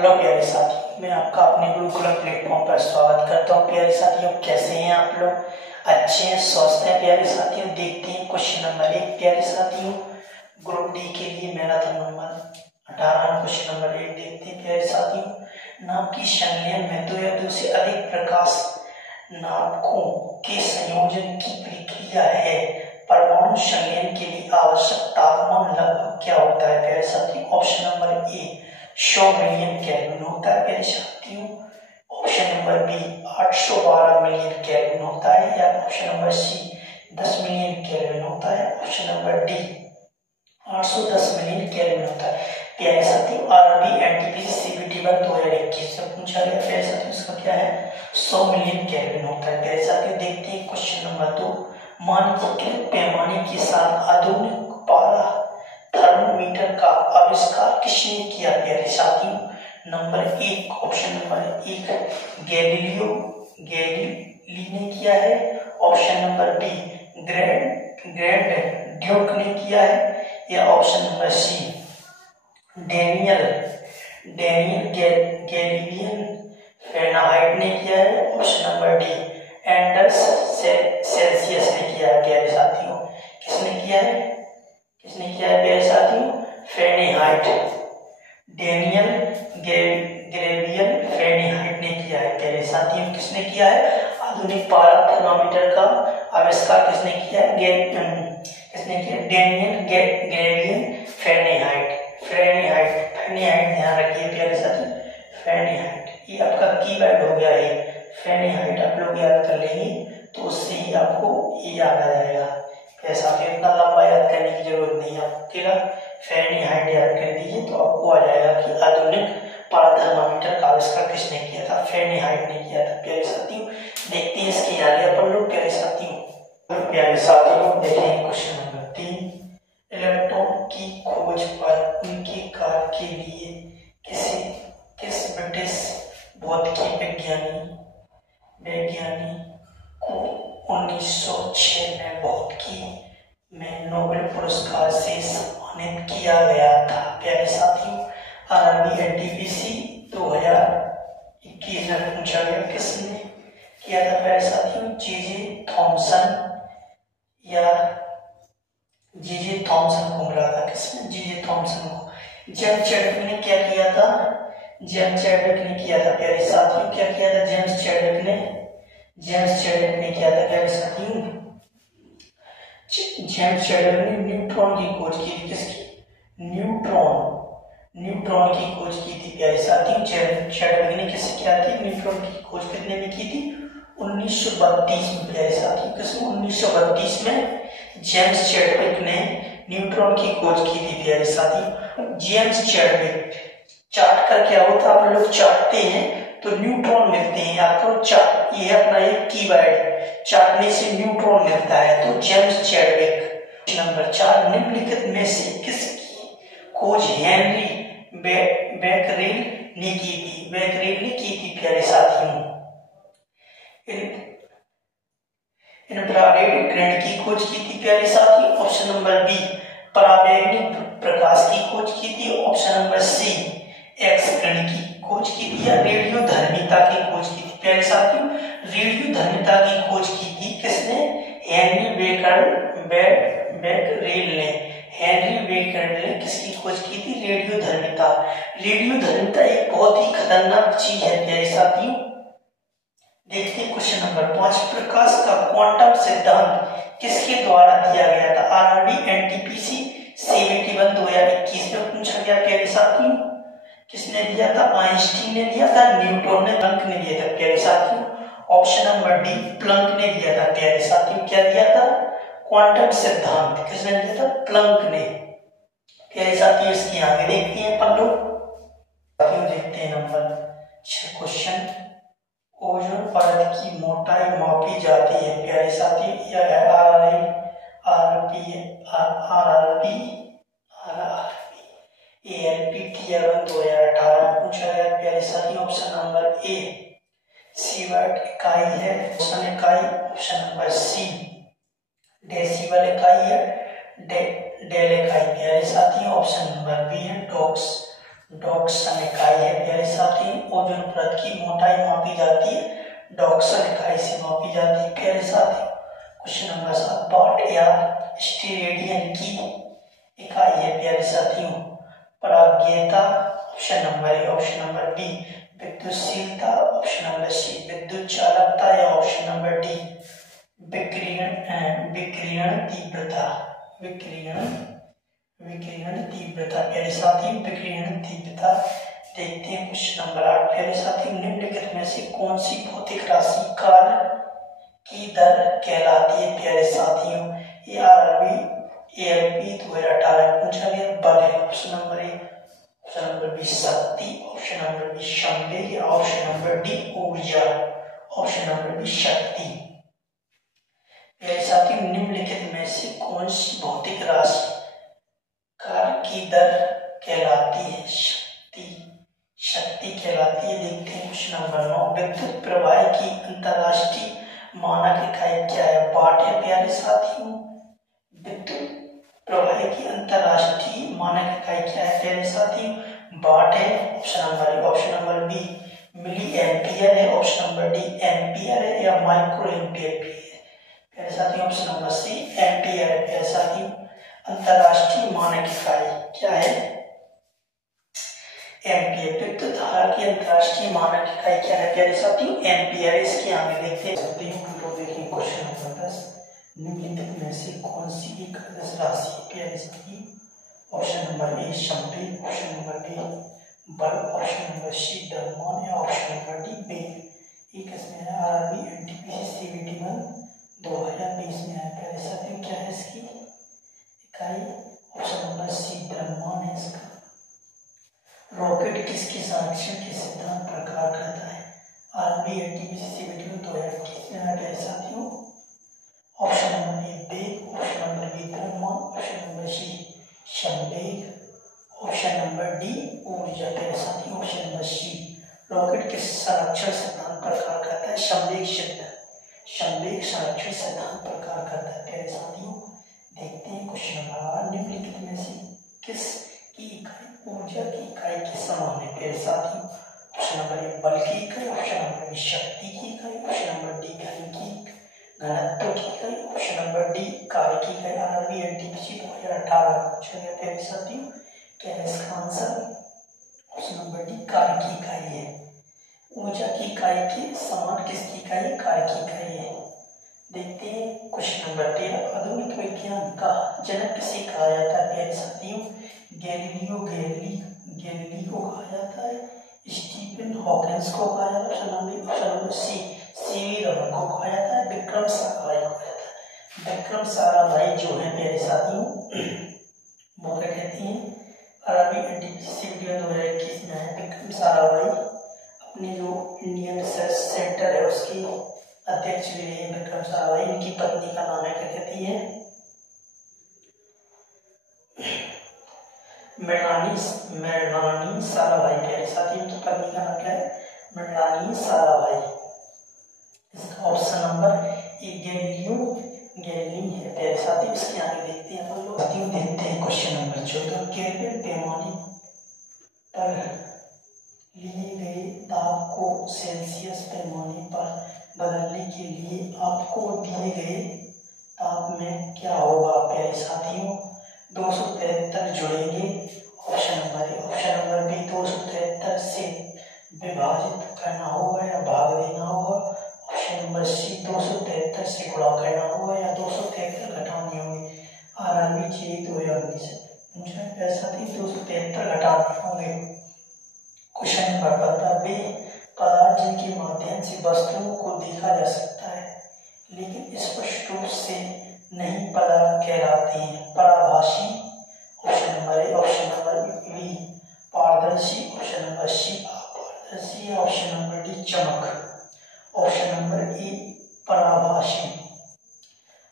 Hello प्यारे साथियों, मैं आपका अपने गुरुकुलम प्लेटफॉर्म पर स्वागत करता हूँ। प्यारे साथियों, कैसे हैं आप लोग? अच्छे हैं, स्वस्थ हैं? प्यारे साथियों, देखते हैं क्वेश्चन नंबर 1। प्यारे साथियों, ग्रुप डी के लिए मैराथन नंबर 18, क्वेश्चन नंबर 1 देखते हैं। प्यारे साथियों, नाभ की संलयन में 2 या 2 से अधिक प्रकाश नाभिकों के संयोजन की प्रक्रिया है। परमाणु संलयन के लिए आवश्यक तापमान लगभग क्या होता है? प्यारे साथियों, option number A 100 million kelvin होता है। प्यारे साथियों, option number B 812 million kelvin होता है, या option number C 10 million kelvin होता है, option number D 810 million kelvin होता है। प्यारे साथियों, आरआरबी एनटीपीसी सीबीटी 2021 से पूछा गया। प्यारे साथियों, इसका क्या है? 100 मिलियन केल्विन होता है। प्यारे साथियों, देखते हैं क्वेश्चन नंबर 2। मानकीकृत पैमाने के साथ आधुनिक पारा थर्मोमीटर का आविष्कार किसने किया? प्यारे साथियों, number 1 option number 1 Galileo Galilei ने किया है, option number B grand duke ने किया है, या option number C Daniel Galilean Fahrenheit ने किया है, option number D Anders Celsius ने किया है। प्यारे साथियों, किसने किया है? प्यारे साथियों, फ़ारेनहाइट डेनियल गैलीलियन फ़ारेनहाइट ने किया है। प्यारे साथियों, किसने किया है? आधुनिक पारा थर्मामीटर का आविष्कार किसने किया है? Daniel Galilean Fahrenheit. ध्यान रखिए प्यारे साथियों, फ़ारेनहाइट ये आपका कीवर्ड हो गया है। फ़ारेनहाइट आप लोग याद कर लेंगे तो उससे ही आपको ये याद आ जाएगा। प्यारे साथियों, इतना लंबा याद करने की जरूरत नहीं है, आपको फ़ारेनहाइट याद कर दीजिए तो आपको आ जाएगा कि आधुनिक पारा थर्मामीटर का आविष्कार किसने किया था? फ़ारेनहाइट ने किया था। प्यारे साथियों, देखते हैं इसके आगे अपन लोग। प्यारे साथियों देखें क्वेश्चन नंबर 3। इलेक्ट्रॉन की खोज पर उनके कार्य के लिए किस ब्रिटिश भौतिकी वैज्ञानी को 1906 में भौतिकी में नोबेल पुरस्कार से सम्मानित किया गया था? प्यारे साथियों, आरआरबी एनटीपीसी 2021 में पूछा गया, किसने किया था? प्यारे साथियों, जे थॉमसन को मिला था। किसने? जे थॉमसन को। जेम्स चैडविक ने क्या किया था? जेम्स चैडविक ने किया था। प्यारे साथियों, क्या किया था? जेम्स चैडविक ने किया था। प्यारे साथियों, जेम्स चैडविक ने न्यूट्रॉन की खोज की थी। किसकी? न्यूट्रॉन की खोज की थी। प्यारे साथियों, जेम्स चैडविक ने किससे किया थी? न्यूट्रॉन की खोज कितने में की थी? 1932 में। प्यारे साथियों, किसने? 1932 में जेम्स चैडविक ने न्यूट्रॉन की खोज की थी। प्यारे साथियों, जेम्स चैडविक चार्ट का क्या होता है? आप लोग चाटते हैं तो न्यूट्रॉन मिलते हैं आपको। चार्ट ये अपना एक कीवर्ड, चाटने से न्यूट्रॉन मिलता है। तो जेम्स चैडविक। नंबर 4 निम्नलिखित में से किसकी खोज हेनरी बेकरेल ने की थी? प्यारे साथियों, इंफ्रारेड किरण की खोज की थी। प्यारे साथियों, ऑप्शन नंबर बी पराबैंगनी प्रकाश की खोज की थी, ऑप्शन नंबर सी एक्स किरण की खोज की थी, या रेडियो धर्मिता की खोज की थी? प्यारे साथियों, रेडियो धर्मिता की खोज की थी। किसने? हेनरी बेकरेल ने किसकी खोज की थी? रेडियो धर्मिता एक बहुत ही खतरनाक चीज है। प्यारे साथियों, देखते हैं क्वेश्चन नंबर 5। प्रकाश का क्वांटम सिद्धांत किसके द्वारा दिया गया था? आरआरबी एनटीपीसी सीबीटी 2021 में पूछा गया। प्यारे साथियों, किसने दिया था? आइंस्टीन ने दिया था, न्यूटन ने, प्लैंक ने दिया था। प्यारे साथियों, ऑप्शन नंबर डी प्लैंक ने दिया था। प्यारे साथियों, क्या दिया था? क्वांटम सिद्धांत किसने दिया था? प्लैंक ने। प्यारे साथियों, इसके आगे देखते हैं अपन लोग। देखते हैं नंबर 6 क्वेश्चन। ओजोन परत की मोटाई मापी जाती है। प्यारे साथियों, यह है आरआरबी एएलपीटीआर 2018 पूछा गया। प्यारे साथियों, ऑप्शन नंबर ए सीवाट इकाई है, ऑप्शन नंबर सी डेसिबल इकाई है, डेल इकाई। प्यारे साथियों, ऑप्शन नंबर बी है डॉक्सन इकाई है। प्यारे ओजोन परत की मोटाई मापी जाती है, डॉक्सल इकाई से मापी जाती है। प्यारे साथियों क्वेश्चन नंबर 7, वाट या स्टेरेडियन की इकाई है प्यारे साथियों, प्राज्ञता option number A, option number B विद्युतशीलता, ऑप्शन नंबर सी विद्युत चालकता, या ऑप्शन नंबर डी विकिरण तीव्रता। विकिरण तीव्रता प्यारे साथियों विकिरण तीव्रता। देखते हैं क्वेश्चन नंबर 8 प्यारे साथियों, निम्नलिखित में से कौन सी भौतिक राशि कार्य की दर कहलाती है प्यारे साथियों। ये ALP 2018 पूछा गया। बल है option number A, option number B शक्ति, ऑप्शन नंबर बी संवेग, ऑप्शन नंबर डी ऊर्जा, ऑप्शन नंबर बी शक्ति। प्यारे साथियों निम्नलिखित में से कौन सी भौतिक राशि कार्य की दर कहलाती है। शक्ति कहलाती है। देखते हैं क्वेश्चन नंबर 9, विद्युत प्रवाह की अंतरराष्ट्रीय मानक इकाई क्या है। वाट है प्यारे साथियों, विद्युत प्रवाह की अंतरराष्ट्रीय मानक इकाई क्या है प्यारे साथियों। वाट है option number A, option number B milli ampere है, ऑप्शन नंबर डी एम्पियर है, या माइक्रो एम्पियर है प्यारे साथियों। ऑप्शन नंबर सी एम्पियर है प्यारे साथियों। अंतरराष्ट्रीय मानक इकाई क्या है, एम्पियर। विद्युत धारा की अंतरराष्ट्रीय मानक इकाई क्या है प्यारे साथियों, एम्पियर। इसके आगे देखते हैं क्वेश्चन नंबर 10, निम्नलिखित में से कौन सी एक अदिश राशि है प्यारे साथियों। ऑप्शन नंबर ए संवेग, ऑप्शन नंबर बी बल, ऑप्शन नंबर सी द्रव्यमान, या ऑप्शन नंबर डी वेग। एक इसमें है RRB NTPC CVT 2020 में है प्यारे साथियों। क्या है इसकी इकाई, ऑप्शन नंबर सी द्रव्यमान है इसका। रॉकेट किसके संरक्षण के सिद्धांत पर कार्य करता है। RRB NTPC CVT 2021 में है प्यारे साथियों। ऑप्शन नंबर ए वेग, ऑप्शन नंबर बी द्रव्यमान, ऑप्शन नंबर सी संवेग, ऑप्शन नंबर डी ऊर्जा प्यारे साथियों। ऑप्शन नंबर सी रॉकेट किस संरक्षण सिद्धांत पर कार्य करता है, संवेग संरक्षण सिद्धांत पर कार्य करता है प्यारे साथियों। देखते हैं क्वेश्चन नंबर 8, निम्नलिखित में से किस की इकाई ऊर्जा की इकाई के समान है प्यारे साथियों। ऑप्शन नंबर ए बल की इकाई, ऑप्शन नंबर बी शक्ति की इकाई, ऑप्शन नंबर डी घनत्व की इकाई, ऑप्शन नंबर डी कार्य की इकाई। RRB NTPC 2018 पूछा गया प्यारे साथियों। क्या है इसका आंसर, ऑप्शन नंबर डी कार्य की इकाई है। ऊर्जा की इकाई के समान किसकी इकाई, कार्य की इकाई है। देखते हैं क्वेश्चन नंबर 13, आधुनिक विज्ञान का जनक किसे कहा जाता है प्यारे साथियों। गैलीलियो गैलीली को कहा जाता है, स्टीफन हॉकिंस को कहा जाता है, option number C CV Raman को कहा जाता है, विक्रम साराभाई को कहा जाता है। विक्रम साराभाई जो है प्यारे साथियों वो क्या कहते हैं, RRB NTPC CVT 2021 में है। विक्रम साराभाई अपने जो इंडियन रिसर्च सेंटर है उसकी अध्यक्ष भी रहे विक्रम साराभाई। इनकी पत्नी का नाम है क्या कहती है, मृणालिनी साराभाई प्यारे साथियों। इनकी पत्नी का नाम क्या है, मृणालिनी साराभाई। इसका ऑप्शन नंबर ए गैलीलियो है प्यारे साथियों। इसके आगे देखते हैं हम लोग देखते हैं क्वेश्चन नंबर 14, केल्विन पैमाने पर लिए गए ताप को सेल्सियस पैमाने पर बदलने के लिए आपको दिए गए ताप में क्या होगा प्यारे साथियों। 273 जुड़ेंगे, option number A, option number B 273 से विभाजित करना होगा या भाग देना होगा, ऑप्शन नंबर सी 273 से गुणा करना होगा, या 273 घटाने होंगे। RRB JEE 2019 पूछा है प्यारे साथी, 273 घटाने होंगे। क्वेश्चन नंबर 15, वे पदार्थ जिनके माध्यम से वस्तुओं को देखा जा सकता है लेकिन स्पष्ट रूप से नहीं पदार्थ कहलाते हैं। पराभासी, option number A, option number B पारदर्शी, ऑप्शन नंबर सी अपारदर्शी, ऑप्शन नंबर डी चमक, ऑप्शन नंबर ए पराभासी।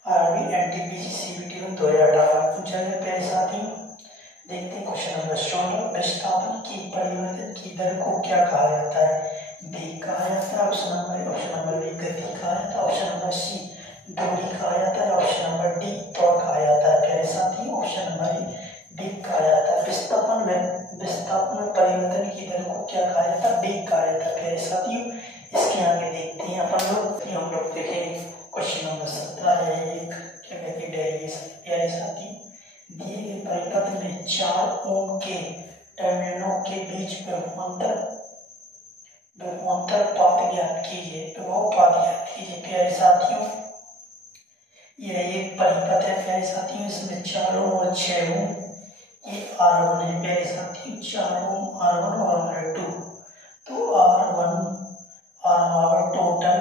RRB NTPC CVT 2018 पूछा गया प्यारे साथियों। देखते हैं क्वेश्चन नंबर 16, विस्थापन की परिवर्तन की दर को क्या कहा जाता है। वेग कहा जाता है, ऑप्शन नंबर बी गति कहा जाता है, ऑप्शन नंबर सी दूरी कहा जाता है, ऑप्शन नंबर डी त्वरण कहा जाता है प्यारे साथियों। ऑप्शन नंबर डी कहा जाता है। विस्थापन विस्थापन परिवर्तन की दर को क्या कहा जाता है? वेग कहा जाता है प्यारे साथियों। इसके आगे देखते हैं अपन लोग, हम लोग देखेंगे क्वेश्चन नंबर 17 है एक क्या कहते हैं डेरिवेशन प्यारे साथी। दिए गए परिपथ में 4 ओम के टर्मिनलों के बीच विभवांतर पात ज्ञात कीजिए, विभव पात ज्ञात कीजिए प्यारे साथियों। यह एक परिपथ है प्यारे साथियों, इसमें 4 ओम और 6 ओम, ये R1 है प्यारे साथियों, 4 ओम R1 और R2। तो R1 total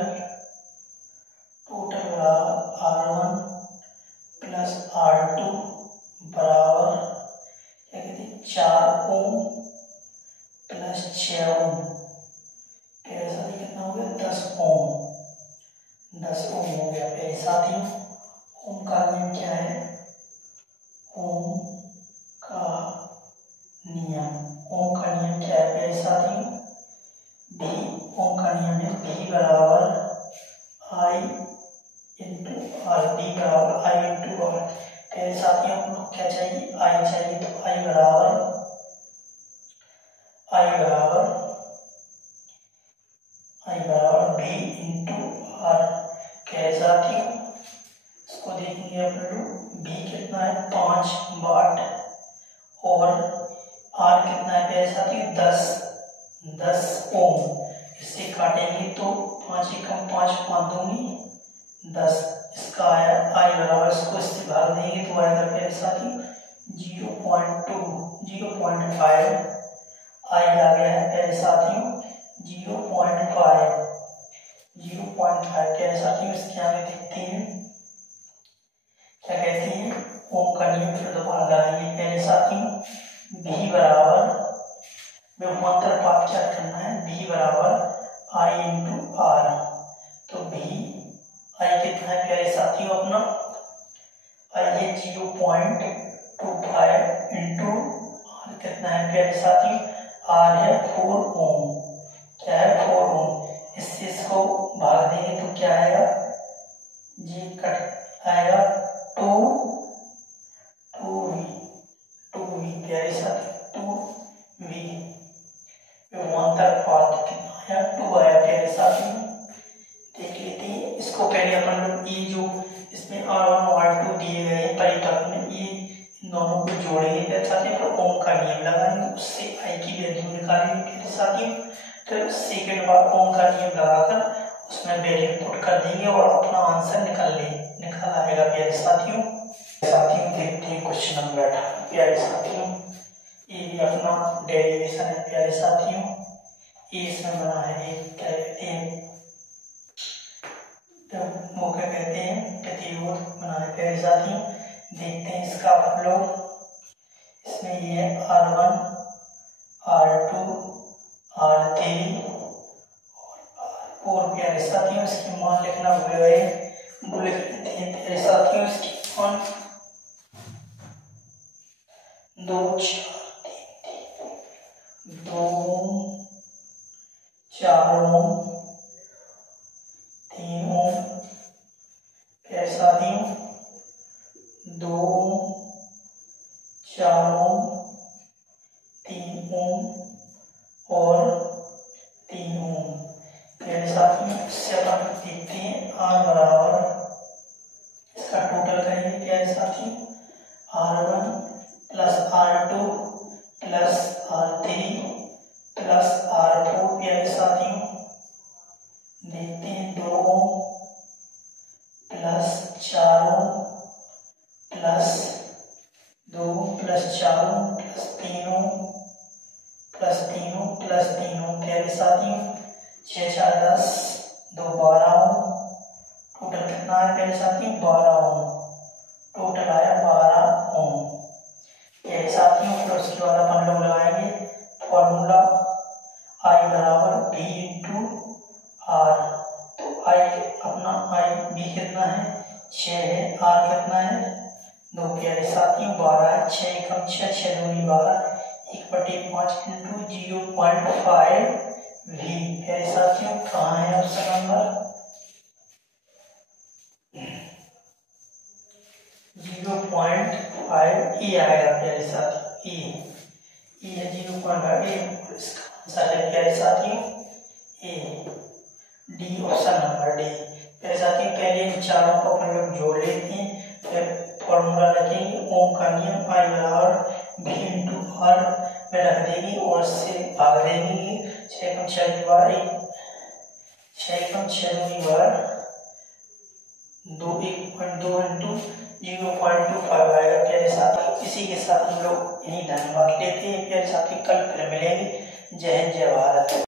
R1 plus R2 बराबर क्या कहते हैं 4 ओम प्लस 6 ओम, प्यारे साथी कितना हो गया 10 ओम, 10 ओम हो गया प्यारे साथियों। ओम का नियम क्या है? ओम का नियम क्या है प्यारे साथियों? ओम का नियम है V बराबर I इंटू R, V बराबर I इंटू R। प्यारे साथियों को क्या चाहिए? I चाहिए, तो I बराबर V इंटू R। प्यारे साथियों इसको देखेंगे अपन लोग, V कितना है 5 वाट और R कितना है प्यारे साथियों 10 ओम। इससे काटेंगे तो 5 एकम 5 5 दूंगी 10, इसका आया I बराबर, इसको इससे भाग देंगे तो आएगा प्यारे साथियों 0.5 I आ गया है प्यारे साथियों 0.5 प्यारे साथियों। इसके आगे देखते हैं क्या कहते हैं, ओम का नियम फिर दोबारा लगाएंगे प्यारे साथियों। V बराबर विभवांतर पात क्या करना है? V बराबर I इंटू R। तो V I कितना है प्यारे साथियों अपना? I है 0.25 इंटू R कितना है प्यारे साथियों? R है 4 ओम, क्या है 4 ओम। इससे इसको भाग देंगे तो क्या आएगा? जी कट आएगा 2V प्यारे साथी 2V। विभवांतर पात कितना आया? 2 आया प्यारे साथी। देख लेते हैं इसको पहले अपन लोग, ये जो इसमें R1 और R2 दिए गए हैं परिपथ में, ये इन दोनों को जोड़ेंगे प्यारे साथी, फिर ओम का नियम लगाएंगे, उससे I की वैल्यू निकालेंगे प्यारे साथी। फिर सेकेंड बार ओम का नियम लगाकर उसमें वैल्यू पुट कर देंगे और अपना आंसर निकल आएगा प्यारे साथियों। देखते हैं क्वेश्चन नंबर 18 प्यारे साथियों। ये भी अपना डेरिवेशन है प्यारे साथियों। ये इसमें बना है एक क्या कहते हैं, वो क्या कहते हैं प्रतिरोध बना है प्यारे साथियों। देखते हैं इसका आप लोग, इसमें ये है R1 R2 R3 और प्यारे साथियों इसकी मान लिखना भूल गए, वो लिख लेते हैं प्यारे साथियों। इसकी मान 2 4 ओम 3 ओम प्यारे साथियों 2 4 ओम 3 ओम और 3 ओम प्यारे साथियों। इससे अपन देखते हैं R बराबर, इसका टोटल करेंगे प्यारे साथियों R1 plus R2 plus R3 plus R4 प्यारे साथियों। देखते हैं 2 ohm plus 4 ohm plus 2 plus 4 ohm plus 3 ohm plus 3 ohm plus 3 ओम प्यारे साथियों। 6 4 10 2 12 ओम, टोटल कितना है प्यारे साथियों 12 ओम, टोटल आया 12 ओम प्यारे साथियों। फिर उसके बाद अपन लोग लगाएंगे फॉर्मूला I बराबर V इंटू R। तो I अपना V कितना है 6 है, R कितना है 2 प्यारे साथियों 12 है, 6 एकम 6 6 दूनी 12 1/5 इंटू 0.5 V प्यारे साथियों। कहाँ है ऑप्शन नंबर 0.5 E आएगा प्यारे साथियों। E ई है 0.5, इसका आंसर है प्यारे साथियों ए, डी ऑप्शन नंबर डी। प्यारे साथियों पहले इन चारों को अपन लोग जोड़ लेते हैं, फिर फॉर्मूला रखेंगे। ओम का नियम I बराबर V इंटू R में रख देंगे और इससे भाग देंगे। 6 बार 2 1.2 इंटू 0.25 आएगा प्यारे साथियों। इसी के साथ हम लोग यही धन्यवाद लेते हैं प्यारे साथी, कल फिर मिलेंगे। जय हिंद जय भारत।